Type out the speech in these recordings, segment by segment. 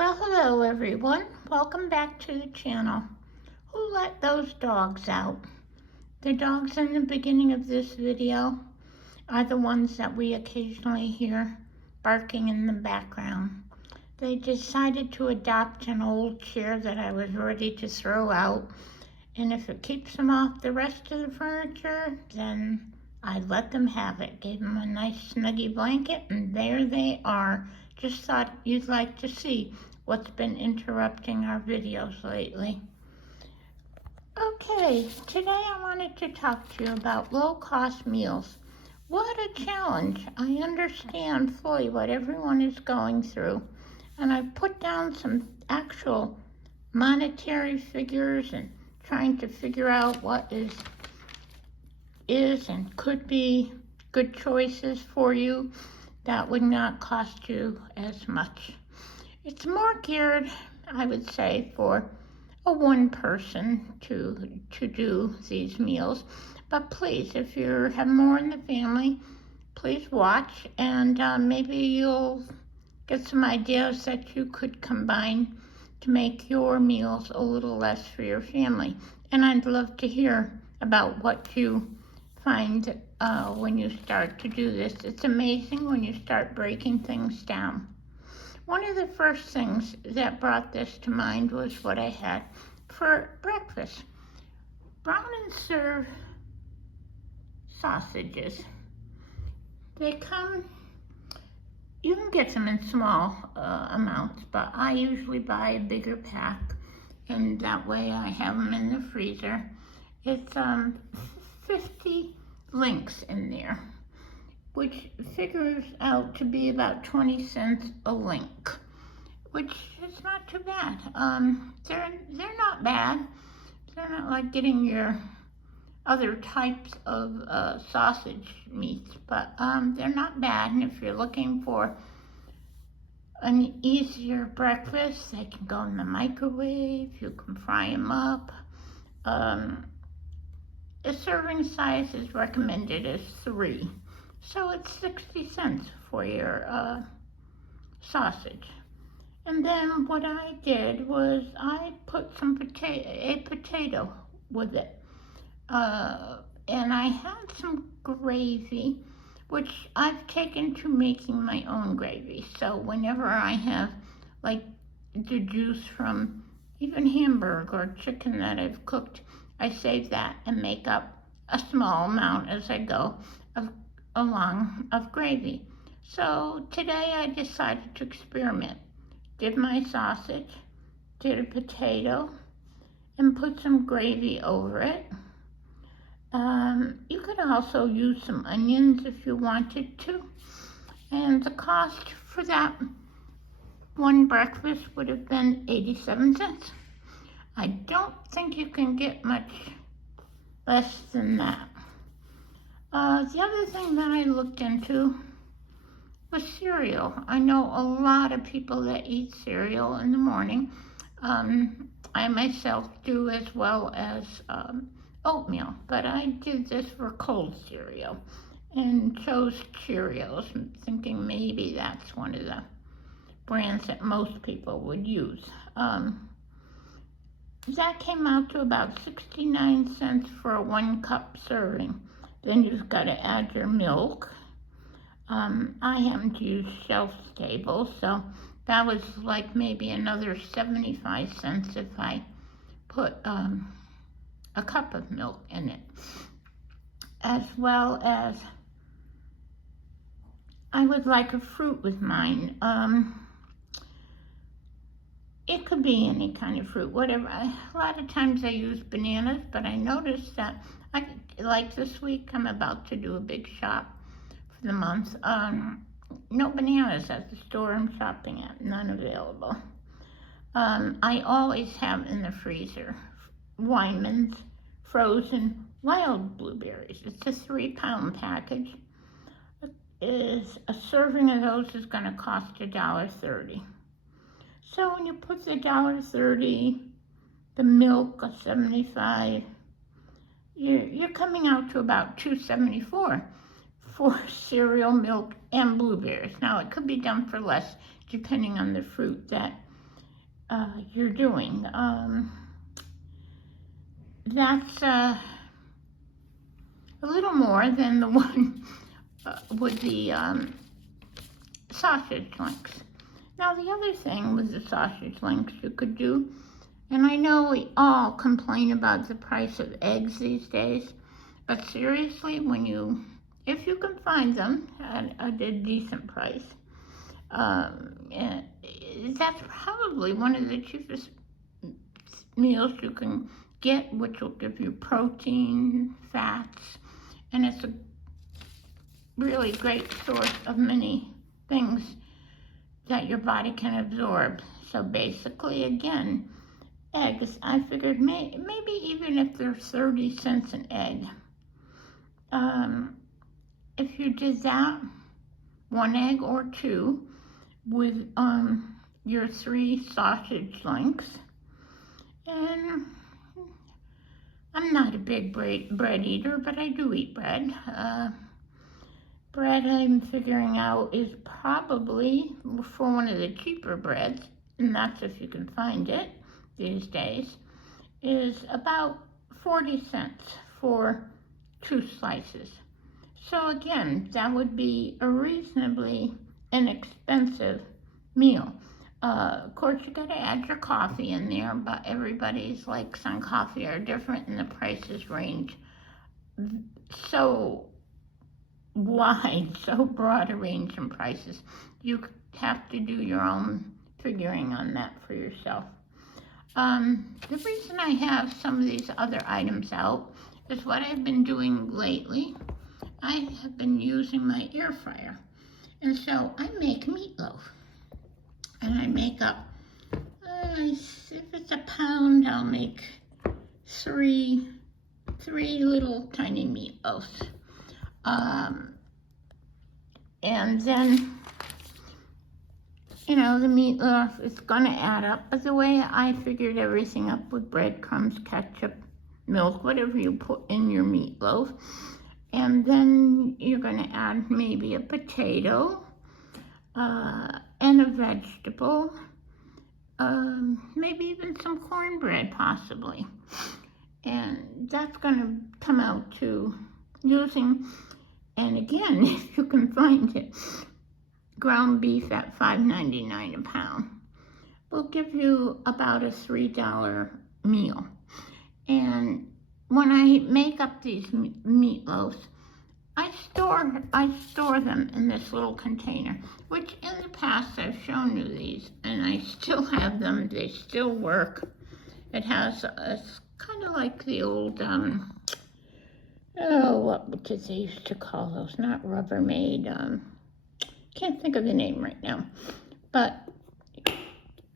Well, hello everyone. Welcome back to the channel. Who let those dogs out? The dogs in the beginning of this video are the ones that we occasionally hear barking in the background. They decided to adopt an old chair that I was ready to throw out, and if it keeps them off the rest of the furniture, then I let them have it. Gave them a nice snuggy blanket, and there they are. Just thought you'd like to see what's been interrupting our videos lately. Okay, today I wanted to talk to you about low-cost meals. What a challenge. I understand fully what everyone is going through, and I've put down some actual monetary figures and trying to figure out what is and could be good choices for you that would not cost you as much. It's more geared, I would say, for a one person to do these meals. But please, if you have more in the family, please watch, and maybe you'll get some ideas that you could combine to make your meals a little less for your family. And I'd love to hear about what you find when you start to do this. It's amazing when you start breaking things down. One of the first things that brought this to mind was what I had for breakfast. Brown and serve sausages. They come, you can get them in small amounts, but I usually buy a bigger pack, and that way I have them in the freezer. It's 50 links in there, which figures out to be about 20 cents a link, which is not too bad. They're not bad. They're not like getting your other types of sausage meats, but they're not bad. And if you're looking for an easier breakfast, they can go in the microwave. You can fry them up. The serving size is recommended as 3. So it's 60 cents for your sausage. And then what I did was I put a potato with it. And I had some gravy, which I've taken to making my own gravy. So whenever I have like the juice from even hamburger or chicken that I've cooked, I save that and make up a small amount as I go of gravy. So today I decided to experiment. Did my sausage, did a potato, and put some gravy over it. You could also use some onions if you wanted to. And the cost for that one breakfast would have been 87 cents. I don't think you can get much less than that. The other thing that I looked into was cereal. I know a lot of people that eat cereal in the morning. I myself do, as well as oatmeal, but I did this for cold cereal and chose Cheerios, thinking maybe that's one of the brands that most people would use. That came out to about 69 cents for a 1 cup serving. Then you've got to add your milk. I happen to use shelf stable, so that was like maybe another 75 cents if I put a cup of milk in it. As well as I would like a fruit with mine. It could be any kind of fruit, whatever. A lot of times I use bananas, but I noticed that like this week I'm about to do a big shop for the month. No bananas at the store I'm shopping at, none available. I always have in the freezer Wyman's frozen wild blueberries. It's a 3-pound package. A serving of those is going to cost $1.30. So when you put the $1.30, the milk of 75, you're coming out to about $2.74 for cereal, milk, and blueberries. Now it could be done for less depending on the fruit that you're doing. That's a little more than the one with the sausage links. Now, the other thing with the sausage links you could do, and I know we all complain about the price of eggs these days, but seriously, if you can find them at a decent price, that's probably one of the cheapest meals you can get, which will give you protein, fats, and it's a really great source of many things that your body can absorb. So basically, again, eggs, I figured maybe even if they're 30 cents an egg, if you did that, one egg or two, with your 3 sausage links, and I'm not a big bread eater, but I do eat bread. Bread, I'm figuring out, is probably, for one of the cheaper breads, and that's if you can find it these days, is about 40 cents for 2 slices. So again, that would be a reasonably inexpensive meal. Of course, you gotta add your coffee in there, but everybody's likes on coffee are different and the prices range so wide, so broad a range in prices. You have to do your own figuring on that for yourself. The reason I have some of these other items out is what I've been doing lately. I have been using my air fryer, and so I make meatloaf. And I make up, if it's a pound, I'll make three little tiny meatloaves. And then, the meatloaf is gonna add up. But the way I figured everything up with breadcrumbs, ketchup, milk, whatever you put in your meatloaf. And then you're gonna add maybe a potato, and a vegetable, maybe even some cornbread possibly. And that's gonna come out to using, and again, if you can find it, ground beef at $5.99 a pound will give you about a $3 meal. And when I make up these meatloaves, I store them in this little container, which in the past I've shown you these, and I still have them. They still work. It has it's kind of like the old what did they used to call those? Not Rubbermaid. Can't think of the name right now, but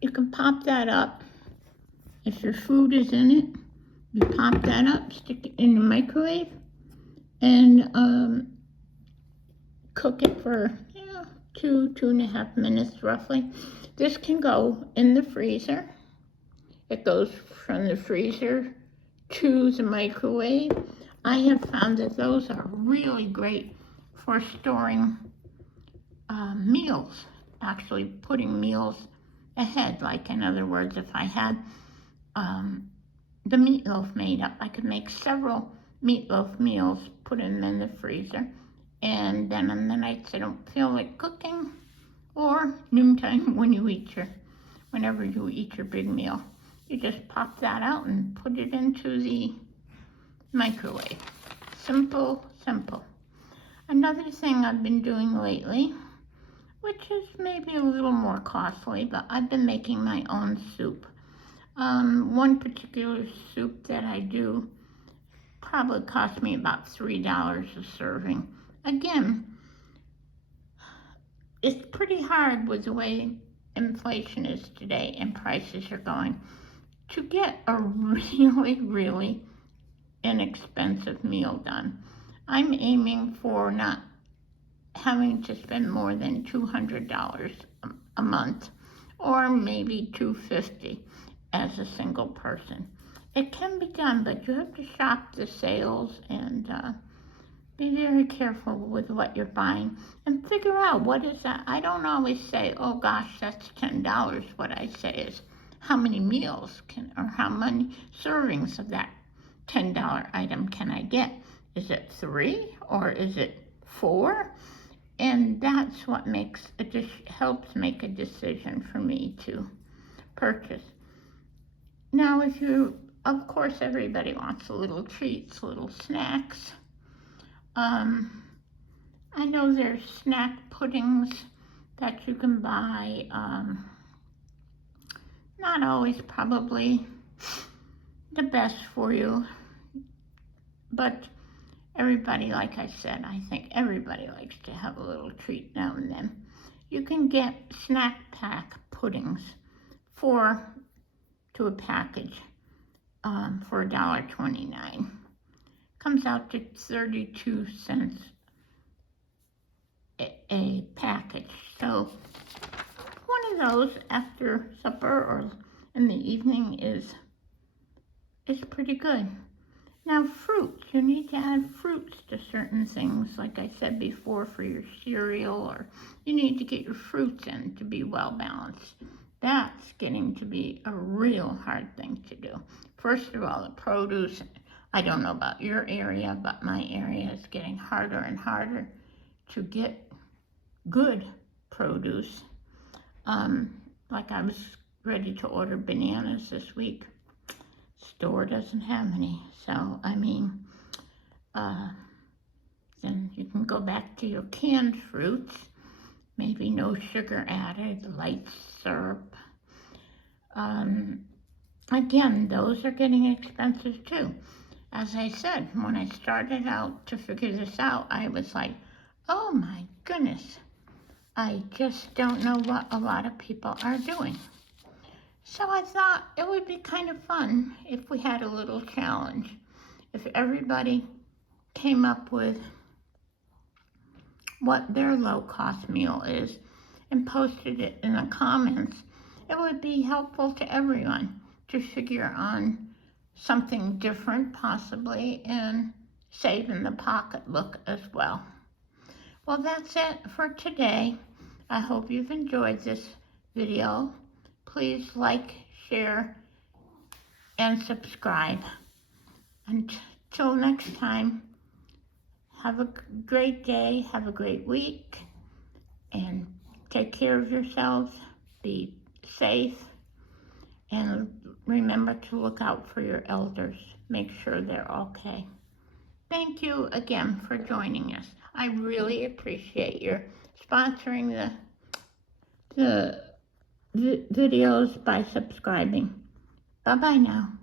you can pop that up. If your food is in it, you pop that up, stick it in the microwave, and cook it for 2.5 minutes roughly. This can go in the freezer. It goes from the freezer to the microwave. I have found that those are really great for storing meals, actually putting meals ahead. Like, in other words, if I had the meatloaf made up, I could make several meatloaf meals, put them in the freezer, and then on the nights I don't feel like cooking, or noontime whenever you eat your big meal, you just pop that out and put it into the microwave. Simple, simple. Another thing I've been doing lately, which is maybe a little more costly, but I've been making my own soup. One particular soup that I do probably cost me about $3 a serving. Again, it's pretty hard with the way inflation is today and prices are going to get a really, really inexpensive meal done. I'm aiming for not having to spend more than $200 a month, or maybe $250 as a single person. It can be done, but you have to shop the sales and be very careful with what you're buying and figure out what is that. I don't always say, oh gosh, that's $10. What I say is, how many meals or how many servings of that $10 item can I get? Is it 3 or is it 4? And that's what helps make a decision for me to purchase. Now, of course, everybody wants little treats, little snacks. I know there's snack puddings that you can buy. Not always probably the best for you, but everybody, like I said, I think everybody likes to have a little treat now and then. You can get snack pack puddings to a package for $1.29. Comes out to 32 cents a package. So one of those after supper or in the evening is pretty good. Now, fruits. You need to add fruits to certain things, like I said before, for your cereal, or you need to get your fruits in to be well balanced. That's getting to be a real hard thing to do. First of all, the produce. I don't know about your area, but my area is getting harder and harder to get good produce. Like I was ready to order bananas this week. Store doesn't have any. So, then you can go back to your canned fruits. Maybe no sugar added, light syrup. Again, those are getting expensive too. As I said, when I started out to figure this out, I was like, oh my goodness, I just don't know what a lot of people are doing. So I thought it would be kind of fun if we had a little challenge. If everybody came up with what their low-cost meal is and posted it in the comments, it would be helpful to everyone to figure on something different possibly and save in the pocketbook as well. Well, that's it for today. I hope you've enjoyed this video. Please like, share, and subscribe. Until next time, have a great day, have a great week, and take care of yourselves. Be safe, and remember to look out for your elders. Make sure they're okay. Thank you again for joining us. I really appreciate your sponsoring the videos by subscribing. Bye-bye now.